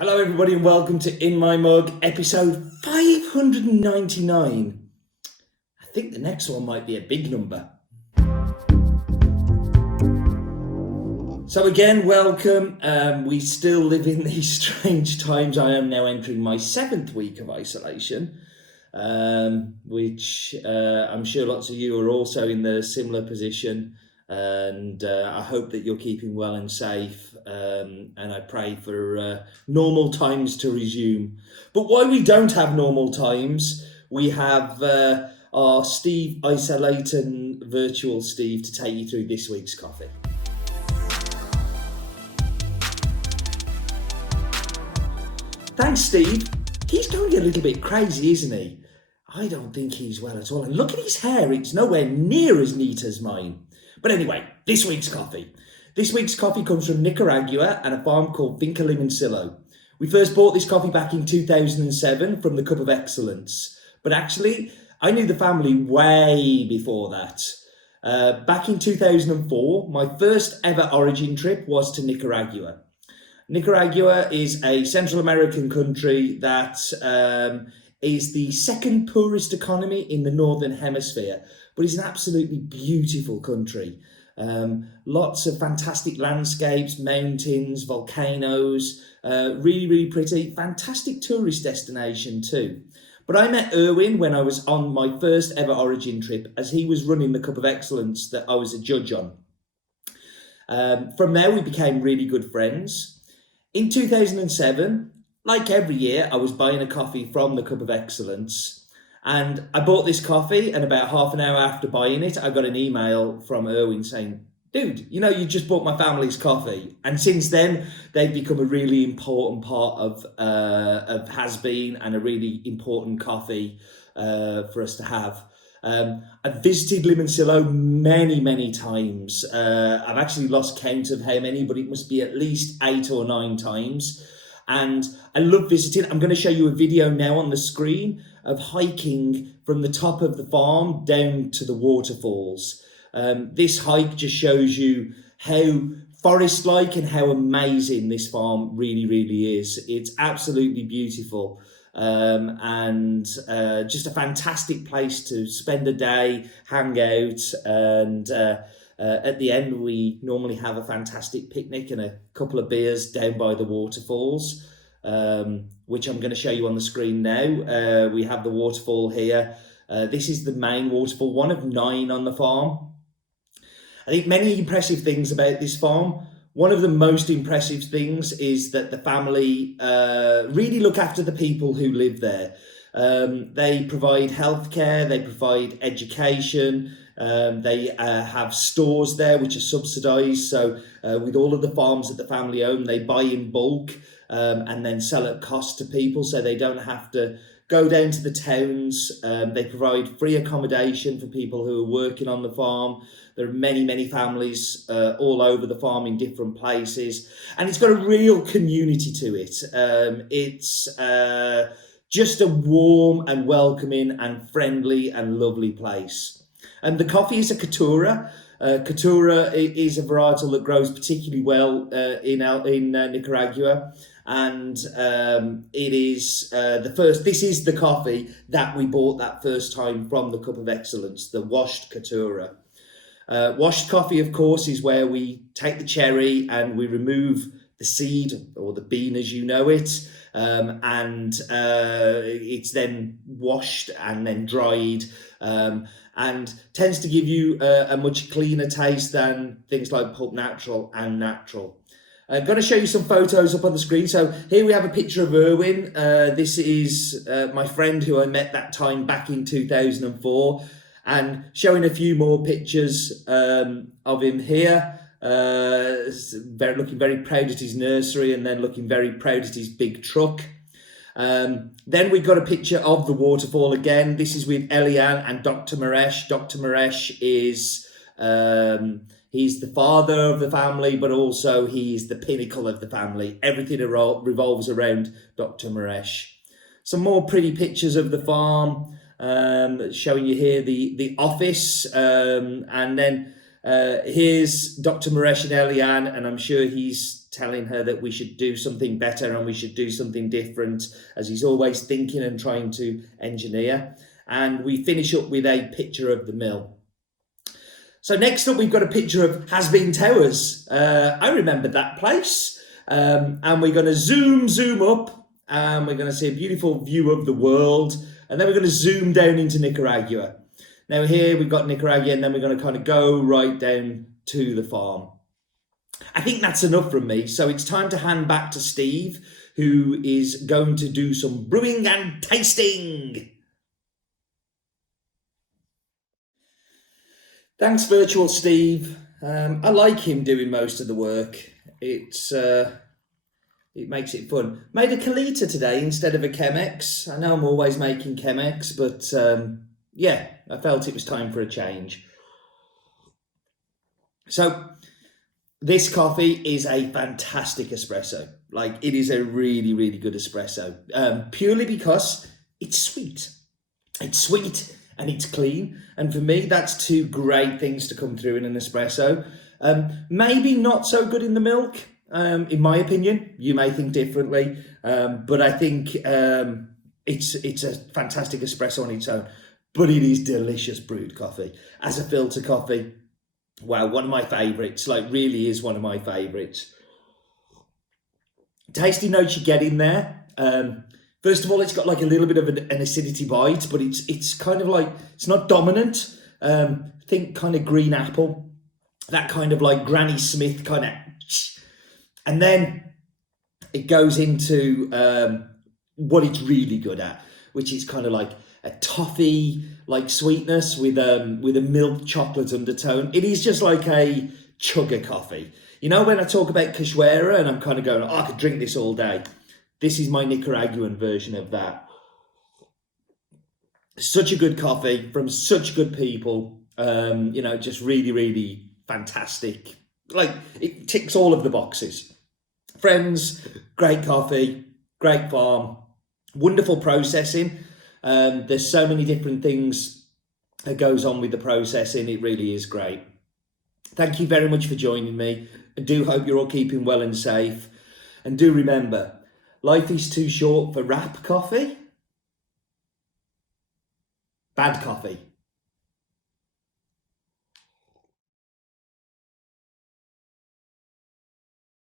Hello everybody and welcome to In My Mug, episode 599. I think the next one might be a big number. So again, welcome. We still live in these strange times. I am now entering my 7th week of isolation, which I'm sure lots of you are also in the similar position. And I hope that you're keeping well and safe, and I pray for normal times to resume. But why we don't have normal times, we have our Steve isolating virtual Steve to take you through this week's coffee. Thanks, Steve. He's going a little bit crazy, isn't he? I don't think he's well at all. And look at his hair, it's nowhere near as neat as mine. But anyway, this week's coffee. This week's coffee comes from Nicaragua and a farm called Finca Limoncillo. We first bought this coffee back in 2007 from the Cup of Excellence. But actually, I knew the family way before that. Back in 2004, my first ever origin trip was to Nicaragua. Nicaragua is a Central American country that is the second poorest economy in the Northern Hemisphere, but it's an absolutely beautiful country. Lots of fantastic landscapes, mountains, volcanoes, really, really pretty. Fantastic tourist destination too. But I met Irwin when I was on my first ever origin trip, as he was running the Cup of Excellence that I was a judge on. From there, we became really good friends. In 2007, like every year, I was buying a coffee from the Cup of Excellence. And I bought this coffee, and about half an hour after buying it, I got an email from Irwin saying, dude, you just bought my family's coffee. And since then, they've become a really important part of has been, and a really important coffee for us to have. I've visited Limoncillo many, many times. I've actually lost count of how many, but it must be at least 8 or 9 times. And I love visiting. I'm going to show you a video now on the screen of hiking from the top of the farm down to the waterfalls. This hike just shows you how forest-like and how amazing this farm really, really is. It's absolutely beautiful. And just a fantastic place to spend a day, hang out, and at the end we normally have a fantastic picnic and a couple of beers down by the waterfalls, which I'm going to show you on the screen now. We have the waterfall here. This is the main waterfall, one of 9 on the farm. I think many impressive things about this farm. One of the most impressive things is that the family really look after the people who live there. They provide healthcare, they provide education, they have stores there which are subsidised. So with all of the farms that the family own, they buy in bulk and then sell at cost to people, so they don't have to go down to the towns. They provide free accommodation for people who are working on the farm. There are many, many families all over the farm in different places, and it's got a real community to it. It's just a warm and welcoming and friendly and lovely place. And the coffee is a Caturra. Caturra is a varietal that grows particularly well in Nicaragua. And it is the first. This is the coffee that we bought that first time from the Cup of Excellence, the washed Caturra. Washed coffee, of course, is where we take the cherry and we remove the seed or the bean as you know it, and it's then washed and then dried, and tends to give you a much cleaner taste than things like Pulp Natural and Natural. I'm going to show you some photos up on the screen. So here we have a picture of Irwin. This is my friend who I met that time back in 2004, and showing a few more pictures of him here. Looking very proud at his nursery, and then looking very proud at his big truck. Then we've got a picture of the waterfall again. This is with Eliane and Dr. Moreish. Dr. Moreish is... he's the father of the family, but also he's the pinnacle of the family. Everything revolves around Dr. Moreish. Some more pretty pictures of the farm, showing you here the office, and then Here's Dr. Moreish and Eliane, and I'm sure he's telling her that we should do something better and we should do something different, as he's always thinking and trying to engineer. And we finish up with a picture of the mill. So next up, we've got a picture of Has Been Towers. I remember that place. And we're going to zoom up, and we're going to see a beautiful view of the world. And then we're going to zoom down into Nicaragua. Now here we've got Nicaragua, and then we're going to kind of go right down to the farm. I think that's enough from me. So it's time to hand back to Steve, who is going to do some brewing and tasting. Thanks, Virtual Steve. I like him doing most of the work. It makes it fun. Made a Kalita today instead of a Chemex. I know I'm always making Chemex, but yeah, I felt it was time for a change. So this coffee is a fantastic espresso. Like, it is a really, really good espresso, purely because it's sweet. It's sweet and it's clean. And for me, that's two great things to come through in an espresso. Maybe not so good in the milk, in my opinion. You may think differently, but I think it's a fantastic espresso on its own. But it is delicious brewed coffee. As a filter coffee, wow, one of my favourites. Like, really is one of my favourites. Tasty notes you get in there. First of all, it's got like a little bit of an acidity bite, but it's kind of like, it's not dominant. Think kind of green apple, that kind of like Granny Smith kind of. And then it goes into what it's really good at, which is kind of like a toffee like sweetness with a milk chocolate undertone. It is just like a chugger coffee. You know, when I talk about cachoeira and I'm kind of going, oh, I could drink this all day. This is my Nicaraguan version of that. Such a good coffee from such good people. You know, just really, really fantastic. Like, it ticks all of the boxes. Friends, great coffee, great farm, wonderful processing. There's so many different things that goes on with the processing. It really is great. Thank you very much for joining me. I do hope you're all keeping well and safe. And do remember, life is too short for wrap coffee. Bad coffee.